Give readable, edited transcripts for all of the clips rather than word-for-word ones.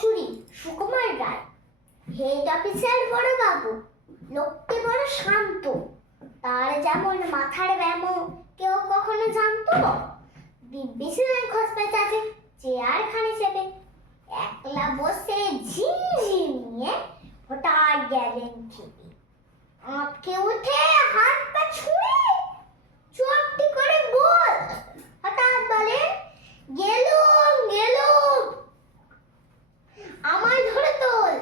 চুরি Sukumar Ray, head officer বড় বাবু, লোকটি বড় শান্ত, তার যেমন মাথার ব্যামো কেউ কখনো জানতো। দিব্যি ছিলেন খসপেচ আছে চেয়ারখানে চেপে, একলা বসে ঝিমঝিম নিয়ে হঠাৎ গেলেন খেপে, আঁতকে উঠে হাত পা ছুঁড়ে চোখটি করে গোল, হঠাৎ বলেন, গেলুম গেলুম, আমার ধরে তোল।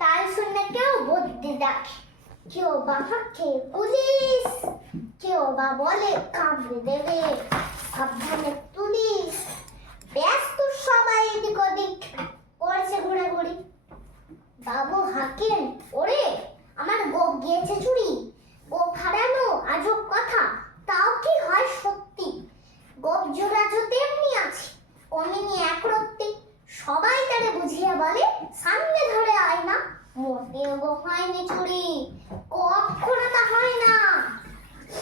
তাই শুনে কেউ বুদ্ধি ডাকে, কেউ বা হাঁকে পুলিশ, কেউ বা বলে কামড়ে দেবে সাবধানে পুলিশ। ব্যস্ত সবাই এদিক ওদিক করছে ঘোরাঘুরি। বাবু হাঁকেন, ওরে আমার গোপ গিয়েছে চুরি, গোপ হারানো আজব কথা, তাও কি হয় সত্যি। গোপ জোড়া জো তেমনি আছে, অমিনি এক রত্তি। সবাই তারে বুঝিয়ে বলে, সামনে ধরে আয় না, মোটেও গো হয়নি চুরি, কখনো তা হয় না।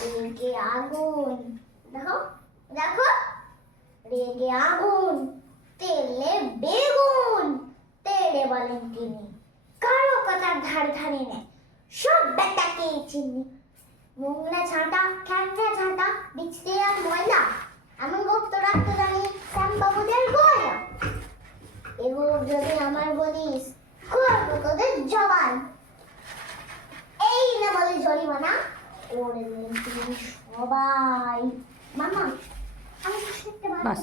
রেগে আগুন, দেখো দেখো, রেগে আগুন, তেলে বেগুন, তেড়ে বলেন তিনি, কারো কথার ধার ধারে নেই, সব বেটাকেই চিনি। নোংরা ঝাঁটা খ্যাংরা ঝাঁটা বিছতে আর ময়লা, এমন গোপ্ত রাখতে জানি শ্যামবাবুদের গয়না। এগুলো যদি আমার বলিস, করবো তোদের জবান, এই না বলে জরিমানা করে দিলেন তিনি সবাই। মামা আমি শুনতে বাস,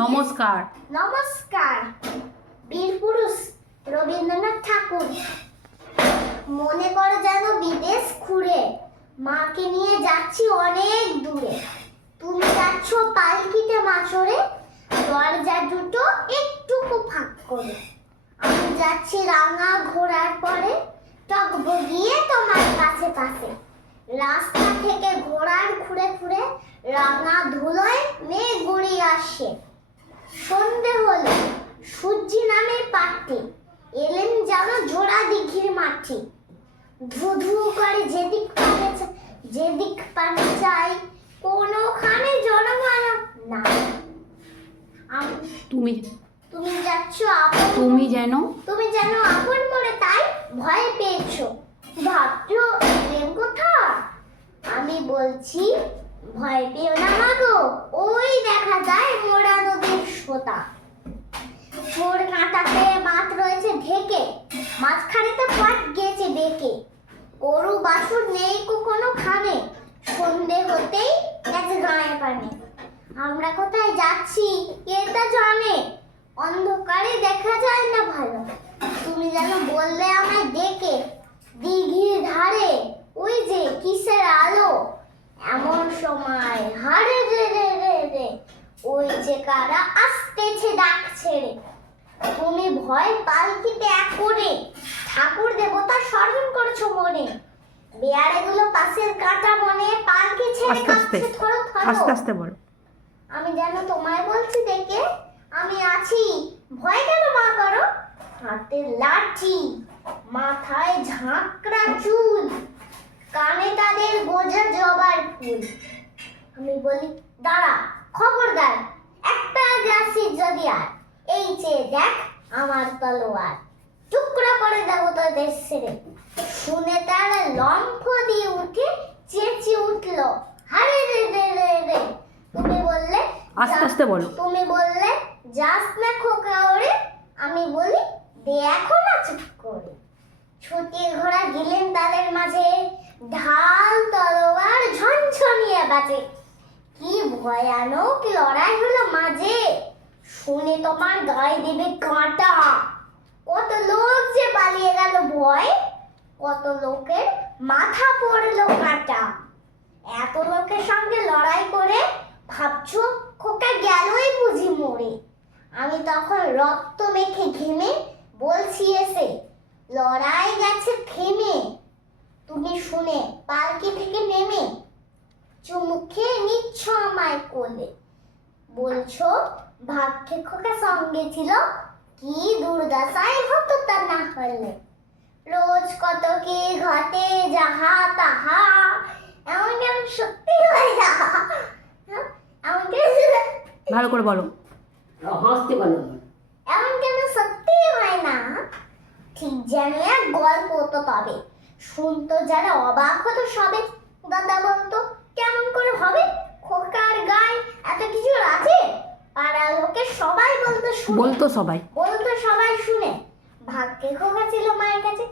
নমস্কার। নমস্কার। বীর পুরুষ রবীন্দ্রনাথ ঠাকুর। মনে করো যেন বিদেশ ঘুরে, মাকে নিয়ে যাচ্ছি অনেক দূরে। তুমি যাচ্ছ পালকিতে মাছরে, দরজা দুটো একটুকু ফাঁক করে। আমি যাচ্ছি রাঙা ঘোড়ার পরে, টকবগিয়ে তোমার কাছে কাছে। রাস্তা থেকে ঘোড়ার ঘুরে ঘুরে রাঙা ধুলোয় মেঘ গড়িয়ে আসে। সন্ধে হলো, সূর্যি নামে পাটে এলেন যেন জোড়া দিঘির মাঠে। ধু ধু করে যেদিক পানে চাই, কোনোখানে জনমানা না। তুমি তুমি যাচ্ছ আপন, তুমি যেন আপন মনে, তাই ভয় পেয়েছো, ভাবছো প্রেম কথা। আমি বলছি ভয় পেও না মাগো, ওই দেখা যায় মোড়া নদীর সোতা। মোড় কাঁটাতে মাছ রয়েছে ঢেকে, মাঝখানেতে পাট গেছে ডেকে। গরু বাছুর নেই কোনো খানে, সন্ধে হতেই গেছে গায়ে পানে। আমরা কোথায় যাচ্ছি এটা জানে, অন্ধকারে দেখা যায় না ভালো। তুমি যেন বললে আমায় ডেকে, দিঘির ধারে ওই যে কিসের আলো, এমন সময় হারে রে রে রে রে, ওই যে কারা আসতেছে ডাক ছেড়ে। তুমি ভয় পালকিতে এক করে ঠাকুর দেবতা স্মরণ করছো মনে। বেয়াড়েগুলো পাশের কাটা মনে, পালকি ছেড়ে কাঁপছে থরো থরো। আস্তে আস্তে বলো। আমি যেন তোমায় বলছি ডেকে, আমি আছি, ভয় কেন মা করো। হাতে লাঠি, মাথায় ঝাঁকড়া চুল, কানে তাদের গোজা জবার ফুল। আমি বলি, দাঁড়া খবরদার, একটা গ্লাসি যদি আর, এই চেয়ে দেখ আমার তলোয়ার, টুকরা করে দেবো তোদের ছেড়ে। শুনে তারা লম্ফ দিয়ে উঠে চেঁচিয়ে উঠলো, হারে রে রে রে রে। তুমি বললে আস্তে আস্তে বলো। তুমি বললে যাস না খোকা ওরে, আমি বলি দেখো না চুপ করে। ছুটিয়ে ঘোড়া গেলেন তাদের মাঝে, ঢাল তলোয়ার ঝনঝনিয়ে বাজে। কি ভয়ানক লড়াই হলো মাঝে, শুনে তোমার গায়ে দেবে কাঁটা। কত লোক যে পালিয়ে গেল ভয়, কত লোকের মাথা পড়লো কাটা। এত লোকের সঙ্গে লড়াই করে ভাবছো খোকা গেলই বুঝি মরে। আমি তখন রক্ত মেখে ঘেমে বলছি এসে, লড়াই গেছে থেমে। তুমি শুনে পালকি থেকে নেমে চুমুকে নিচ্ছ আমায় কোলে, বলছো ভাগ্যে খোকা সঙ্গে ছিল, কি দুর্দশায় হতো তা না হলে। রোজ কত কি ঘটে যাহা তাহা, এমন কেন সত্যি হয়ে যাহা, এমন কেন ভালো করে বলো। হাসতে বলো। এমন কেন সত্যি ঠিক যেন এক গল্প তো তবে শুনতো যারা অবাক হতো সবে। দাদা বলতো কেমন করে হবে, খোকার গায়ে এত কিছু আছে। পাড়ার লোকের সবাই বলতো শুনে, বলতো সবাই। বলতো সবাই শুনে। ভাগ্যে খোকা ছিল মায়ের কাছে,